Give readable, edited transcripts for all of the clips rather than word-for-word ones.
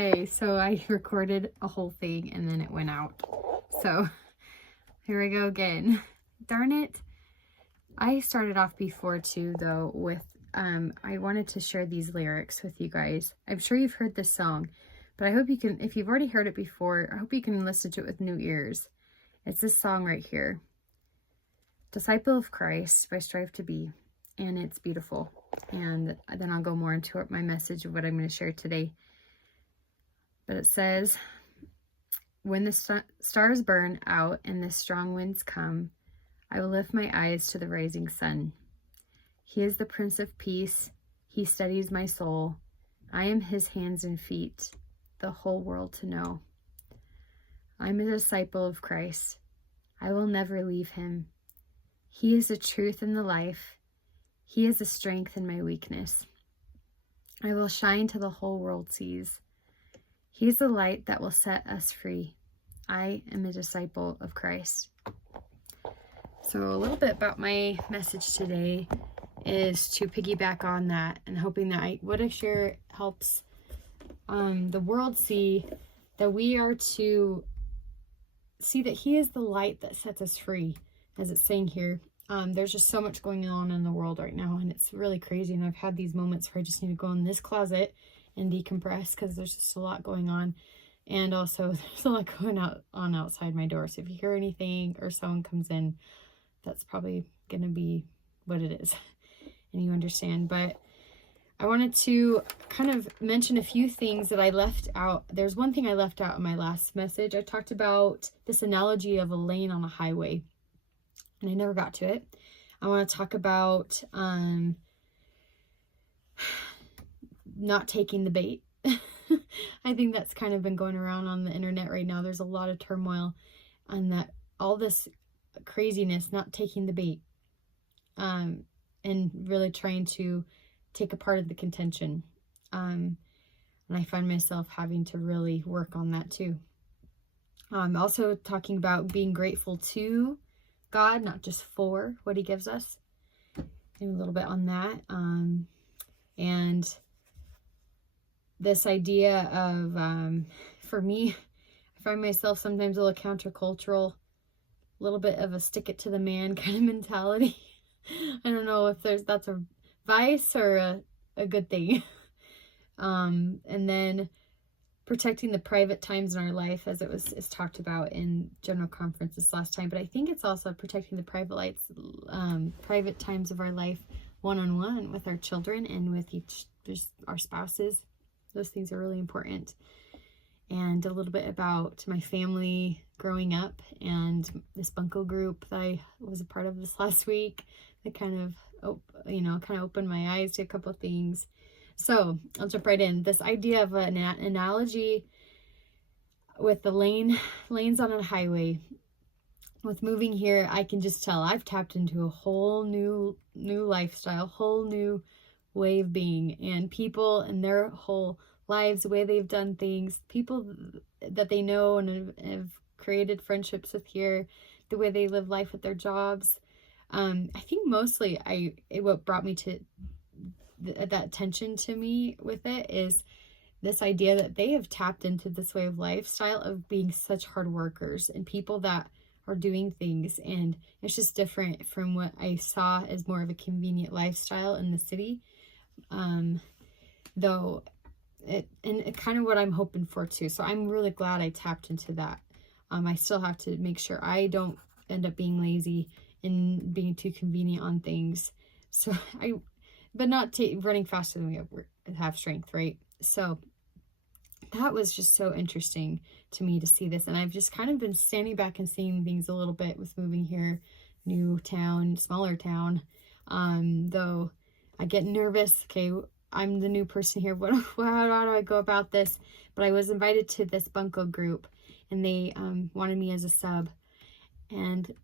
Okay, so I recorded a whole thing and then it went out. So here we go again. Darn it. I started off before too though with, I wanted to share these lyrics with you guys. I'm sure you've heard this song, but I hope you can, if you've already heard it before, I hope you can listen to it with new ears. It's this song right here. Disciple of Christ by Strive to Be. And it's beautiful. And then I'll go more into my message of what I'm going to share today. But it says, when the stars burn out and the strong winds come, I will lift my eyes to the rising sun. He is the Prince of Peace. He steadies my soul. I am his hands and feet, the whole world to know. I'm a disciple of Christ. I will never leave him. He is the truth and the life. He is the strength in my weakness. I will shine till the whole world sees. He is the light that will set us free. I am a disciple of Christ. So a little bit about my message today is to piggyback on that and hoping that what I share helps the world see that we are to see that he is the light that sets us free, as it's saying here. There's just so much going on in the world right now, and it's really crazy. And I've had these moments where I just need to go in this closet and decompress because there's just a lot going on. And also there's a lot going on outside my door. So if you hear anything or someone comes in, that's probably going to be what it is. And you understand. But I wanted to kind of mention a few things that I left out. There's one thing I left out in my last message. I talked about this analogy of a lane on a highway, and I never got to it. I want to talk about not taking the bait. I think that's kind of been going around on the internet right now. There's a lot of turmoil on that, all this craziness, not taking the bait, and really trying to take a part of the contention. And I find myself having to really work on that too. Also talking about being grateful to God, not just for what he gives us. Maybe a little bit on that. And this idea of, for me, I find myself sometimes a little countercultural, a little bit of a stick it to the man kind of mentality. I don't know if that's a vice or a good thing. And then protecting the private times in our life, as it is talked about in general conference this last time. But I think it's also protecting the private times of our life, one-on-one with our children and with our spouses. Those things are really important. And a little bit about my family growing up and this Bunko group that I was a part of this last week. That kind of, opened my eyes to a couple of things. So I'll jump right in. This idea of an analogy with the lanes on a highway. With moving here, I can just tell I've tapped into a whole new lifestyle, whole new way of being, and people and their whole lives, the way they've done things, people that they know and have created friendships with here, the way they live life with their jobs. I think mostly what brought me to that attention to me with it is this idea that they have tapped into this way of lifestyle of being such hard workers and people that are doing things, and it's just different from what I saw as more of a convenient lifestyle in the city. Though it kind of what I'm hoping for too. So I'm really glad I tapped into that. I still have to make sure I don't end up being lazy and being too convenient on things. So but not running faster than we have strength, right? So that was just so interesting to me to see this. And I've just kind of been standing back and seeing things a little bit with moving here, new town, smaller town. Though I get nervous. Okay, I'm the new person here. How do I go about this? But I was invited to this Bunko group, and they wanted me as a sub. And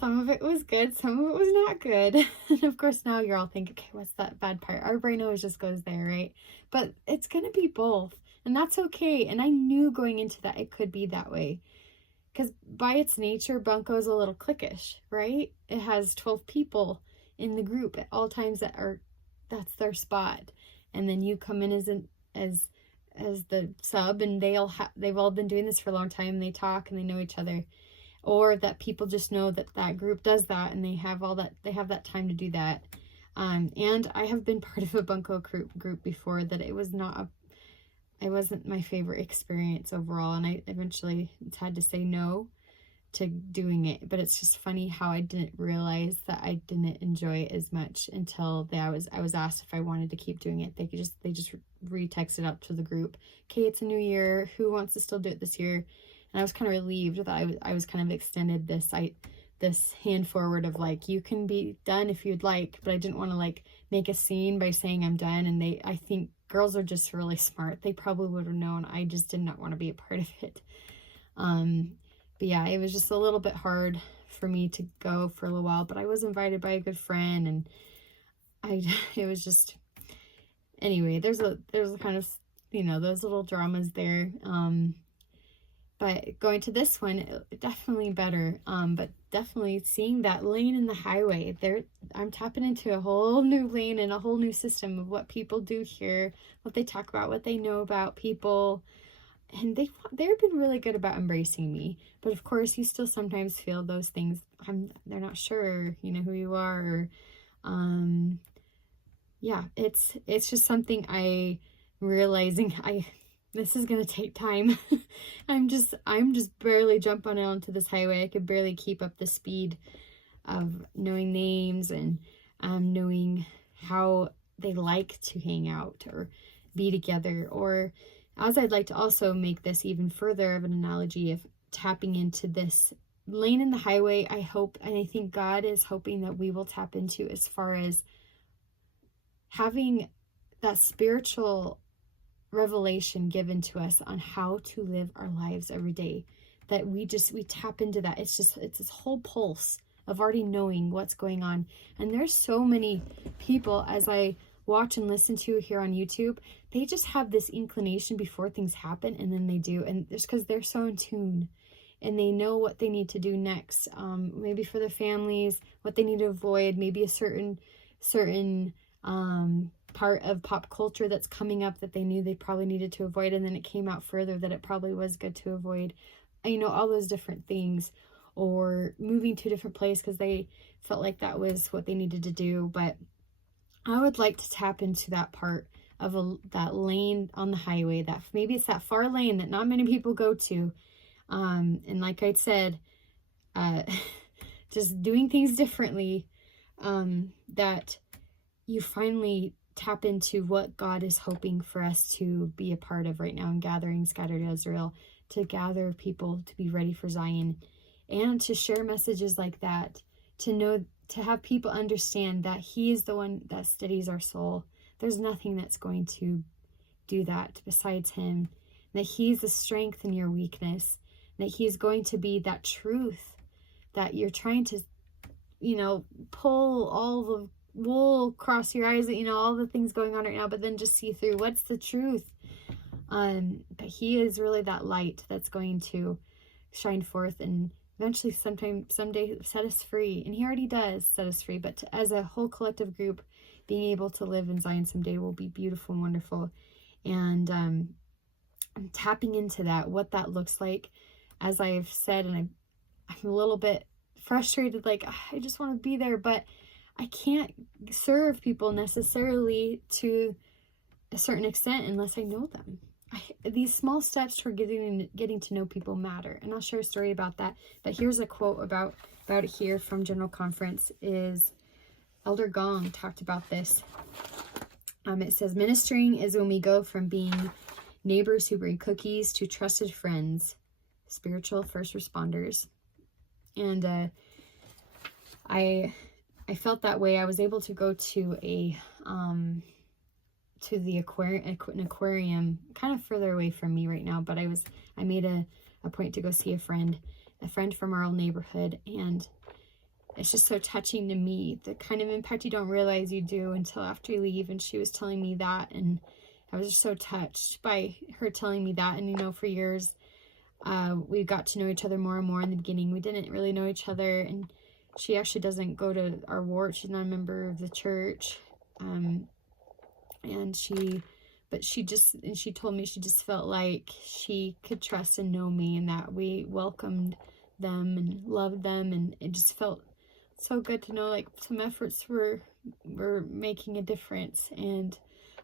some of it was good, some of it was not good. And of course now you're all thinking, okay, what's that bad part? Our brain always just goes there, right? But it's going to be both, and that's okay. And I knew going into that it could be that way. Because by its nature, Bunko is a little cliquish, right? It has 12 people in the group at all times that's their spot. And then you come in as as the sub, and they've all been doing this for a long time, and they talk and they know each other, or that people just know that that group does that, and they have that time to do that. And I have been part of a bunco group before that it wasn't my favorite experience overall, and I eventually had to say no to doing it. But it's just funny how I didn't realize that I didn't enjoy it as much until I was asked if I wanted to keep doing it. They just retexted out to the group, okay, it's a new year, who wants to still do it this year? And I was kind of relieved that I was kind of extended this hand forward of like, you can be done if you'd like, but I didn't want to like make a scene by saying I'm done. And I think girls are just really smart. They probably would have known. I just did not want to be a part of it. But yeah, it was just a little bit hard for me to go for a little while, but I was invited by a good friend, and it was just, anyway, there's a kind of, those little dramas there. But going to this one, definitely better. But definitely seeing that lane in the highway there, I'm tapping into a whole new lane and a whole new system of what people do here, what they talk about, what they know about people. And they've been really good about embracing me. But of course, you still sometimes feel those things. They're not sure, who you are. Yeah, it's just something I'm realizing this is gonna take time. I'm just barely jumping onto this highway. I could barely keep up the speed of knowing names and knowing how they like to hang out or be together. Or as I'd like to also make this even further of an analogy of tapping into this lane in the highway, I hope, and I think God is hoping that we will tap into, as far as having that spiritual revelation given to us on how to live our lives every day, that we tap into that. It's this whole pulse of already knowing what's going on. And there's so many people, as I watch and listen to here on YouTube, they just have this inclination before things happen, and then they do, and it's because they're so in tune and they know what they need to do next, maybe for their families, what they need to avoid, maybe a certain part of pop culture that's coming up that they knew they probably needed to avoid, and then it came out further that it probably was good to avoid, all those different things, or moving to a different place because they felt like that was what they needed to do. But I would like to tap into that part of that lane on the highway, that maybe it's that far lane that not many people go to, and like I said, just doing things differently, that you finally tap into what God is hoping for us to be a part of right now in Gathering Scattered Israel, to gather people to be ready for Zion, and to share messages like that, to have people understand that He is the one that steadies our soul. There's nothing that's going to do that besides Him. That He's the strength in your weakness. That He's going to be that truth that you're trying to, pull all the wool across your eyes, all the things going on right now, but then just see through what's the truth. But He is really that light that's going to shine forth and eventually someday set us free. And He already does set us free, but as a whole collective group, being able to live in Zion someday will be beautiful and wonderful. And I'm tapping into that, what that looks like. As I've said, and I'm a little bit frustrated, like I just want to be there, but I can't serve people necessarily to a certain extent unless I know them. These small steps toward getting to know people matter, and I'll share a story about that. But here's a quote about it here from General Conference. Is Elder Gong talked about this. It says, ministering is when we go from being neighbors who bring cookies to trusted friends, spiritual first responders. And I felt that way. I was able to go to an aquarium kind of further away from me right now, but I made a point to go see a friend from our old neighborhood, and it's just so touching to me, the kind of impact you don't realize you do until after you leave. And she was telling me that, and I was just so touched by her telling me that. And for years we got to know each other more and more. In the beginning we didn't really know each other, and she actually doesn't go to our ward. She's not a member of the church, but but she told me she just felt like she could trust and know me, and that we welcomed them and loved them, and it just felt so good to know like some efforts were making a difference. And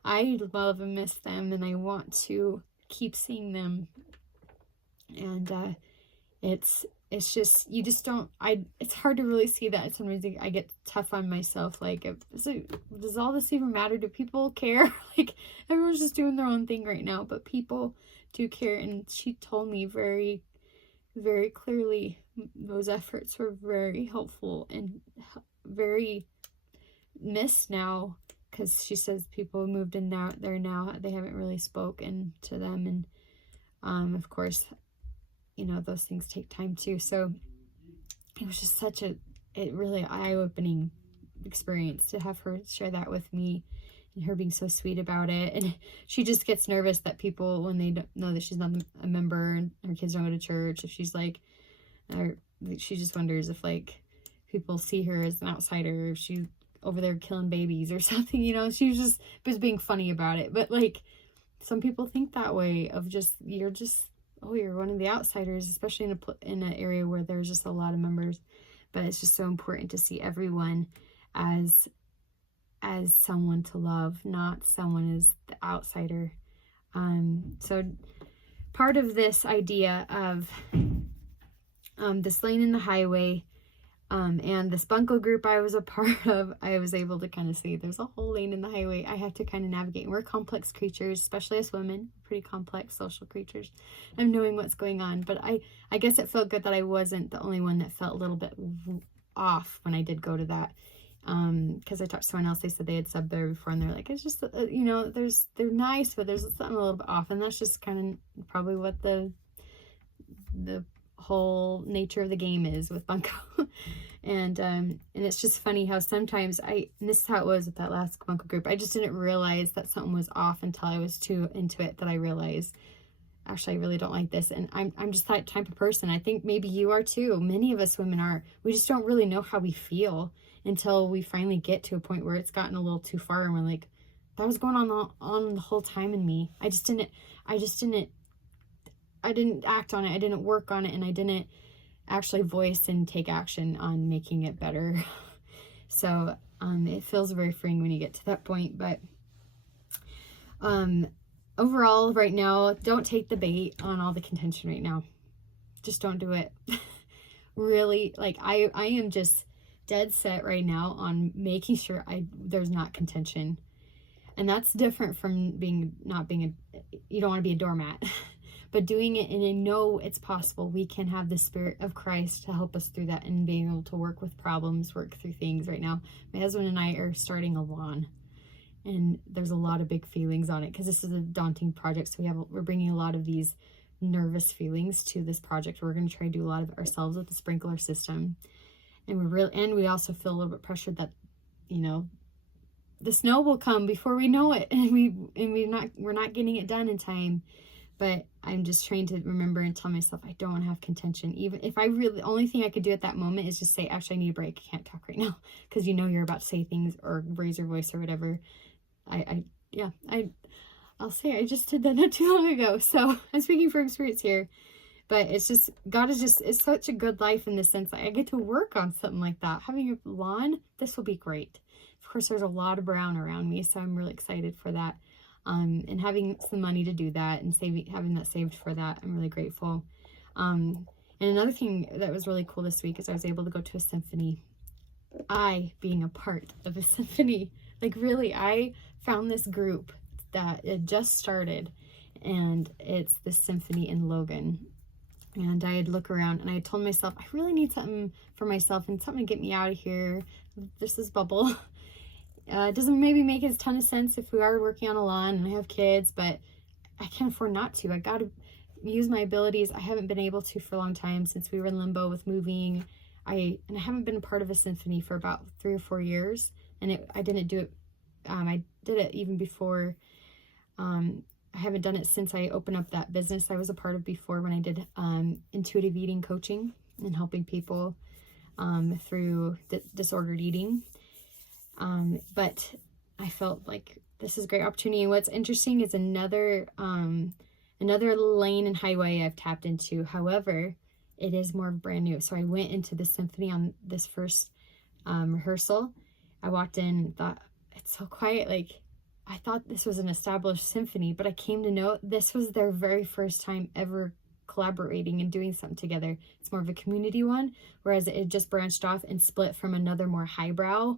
I love and miss them, and I want to keep seeing them. And it's just, you just don't, it's hard to really see that. Sometimes I get tough on myself, like, does all this even matter? Do people care? Like, everyone's just doing their own thing right now, but people do care. And she told me very, very clearly those efforts were very helpful and very missed now, because she says people moved in there now, they haven't really spoken to them. And of course, you know, those things take time too. So it was just such a really eye-opening experience to have her share that with me, and her being so sweet about it. And she just gets nervous that people, when they don't know that she's not a member and her kids don't go to church, if she's like, or she just wonders if like people see her as an outsider, if she's over there killing babies or something, you know. She was being funny about it. But like, some people think that way, of just, you're one of the outsiders, especially in an area where there's just a lot of members. But it's just so important to see everyone as someone to love, not someone as the outsider. So part of this idea of this lane in the highway, and this Bunko group I was a part of, I was able to kind of see there's a whole lane in the highway I have to kind of navigate. And we're complex creatures, especially as women, pretty complex social creatures, and knowing what's going on. But I guess it felt good that I wasn't the only one that felt a little bit off when I did go to that. Because I talked to someone else, they said they had subbed there before, and they're like, it's just, you know, they're nice, but there's something a little bit off. And that's just kind of probably what the whole nature of the game is with Bunko. And it's just funny how sometimes and this is how it was with that last Bunko group, I just didn't realize that something was off until I was too into it, that I realized, actually, I really don't like this. And I'm just that type of person. I think maybe you are too. Many of us women are. We just don't really know how we feel until we finally get to a point where it's gotten a little too far, and we're like, that was going on the whole time in me. I didn't act on it. I didn't work on it, and I didn't actually voice and take action on making it better. So it feels very freeing when you get to that point. But overall, right now, don't take the bait on all the contention right now. Just don't do it. Really, like, I am just dead set right now on making sure there's not contention. And that's different from you don't want to be a doormat. But doing it, and I know it's possible. We can have the Spirit of Christ to help us through that, and being able to work with problems, work through things. Right now, my husband and I are starting a lawn, and there's a lot of big feelings on it, because this is a daunting project. So we're bringing a lot of these nervous feelings to this project. We're going to try to do a lot of it ourselves with the sprinkler system, and we also feel a little bit pressured that, you know, the snow will come before we know it, and we're not getting it done in time. But I'm just trying to remember and tell myself I don't want to have contention. Even if the only thing I could do at that moment is just say, actually, I need a break. I can't talk right now. Because you know you're about to say things or raise your voice or whatever. I'll say I just did that not too long ago. So I'm speaking from experience here. But it's just, it's such a good life in the sense that I get to work on something like that. Having a lawn, this will be great. Of course, there's a lot of brown around me, so I'm really excited for that. And having some money to do that, and having that saved for that, I'm really grateful. And another thing that was really cool this week is I was able to go to a symphony. Being a part of a symphony, like, really, I found this group that it just started, and it's the symphony in Logan. And I had look around, and I told myself, I really need something for myself and something to get me out of here. Just this bubble. It doesn't maybe make a ton of sense if we are working on a lawn and I have kids, but I can't afford not to. I got to use my abilities. I haven't been able to for a long time since we were in limbo with moving. I haven't been a part of a symphony for about 3 or 4 years, and I didn't do it. I did it even before. I haven't done it since I opened up that business I was a part of before, when I did intuitive eating coaching and helping people through disordered eating. But I felt like this is a great opportunity. And what's interesting is another lane and highway I've tapped into. However, it is more brand new. So I went into the symphony on this first rehearsal. I walked in and thought, it's so quiet. Like, I thought this was an established symphony, but I came to know this was their very first time ever collaborating and doing something together. It's more of a community one, whereas it just branched off and split from another more highbrow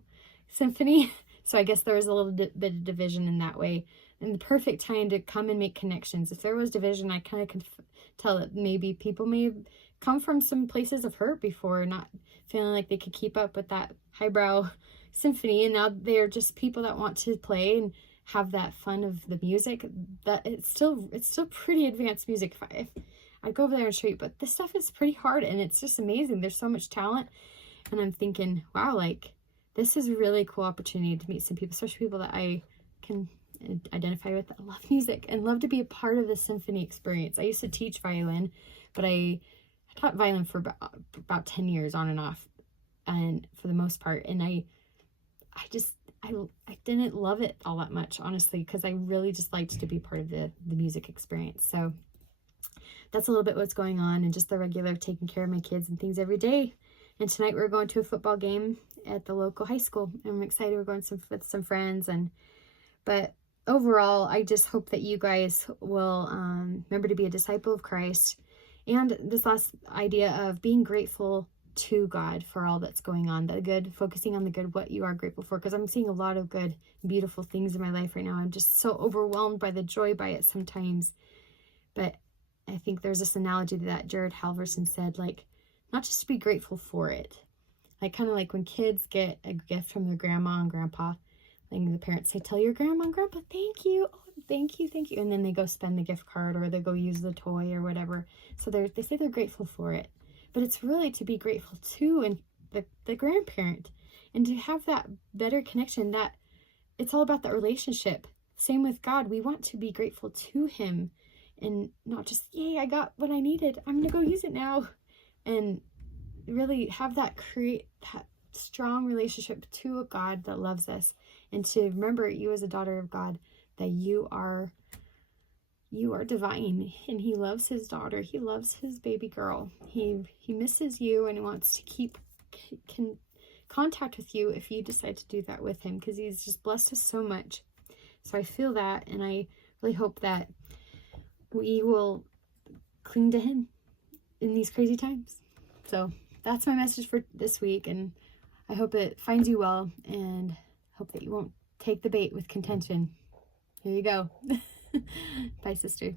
symphony. So I guess there was a little bit of division in that way. And the perfect time to come and make connections. If there was division, I kind of could tell that maybe people may have come from some places of hurt before, not feeling like they could keep up with that highbrow symphony, and now they're just people that want to play and have that fun of the music. That it's still pretty advanced music. If I'd go over there and show you, but this stuff is pretty hard, and it's just amazing. There's so much talent, and I'm thinking, wow, like, this is a really cool opportunity to meet some people, especially people that I can identify with, that love music and love to be a part of the symphony experience. I used to teach violin, but I taught violin for about 10 years on and off, and for the most part, and I didn't love it all that much, honestly, because I really just liked to be part of the music experience. So that's a little bit what's going on, and just the regular taking care of my kids and things every day. And tonight we're going to a football game at the local high school. I'm excited. We're going with some friends, but overall, I just hope that you guys will remember to be a disciple of Christ. And this last idea of being grateful to God for all that's going on, the good, focusing on the good, what you are grateful for, because I'm seeing a lot of good, beautiful things in my life right now. I'm just so overwhelmed by the joy by it sometimes. But I think there's this analogy that Jared Halverson said, like, not just to be grateful for it, like kind of like when kids get a gift from their grandma and grandpa, and the parents say, tell your grandma and grandpa, thank you, oh, thank you, thank you. And then they go spend the gift card, or they go use the toy or whatever. So they say they're grateful for it. But it's really to be grateful to and the grandparent, and to have that better connection, that it's all about that relationship. Same with God. We want to be grateful to him, and not just, yay, I got what I needed, I'm going to go use it now. And really have that strong relationship to a God that loves us. And to remember, you as a daughter of God, that you are divine, and he loves his daughter. He loves his baby girl. He misses you and wants to keep contact with you if you decide to do that with him, because he's just blessed us so much. So I feel that, and I really hope that we will cling to him in these crazy times. So that's my message for this week, and I hope it finds you well, and hope that you won't take the bait with contention. Here you go. Bye, sister.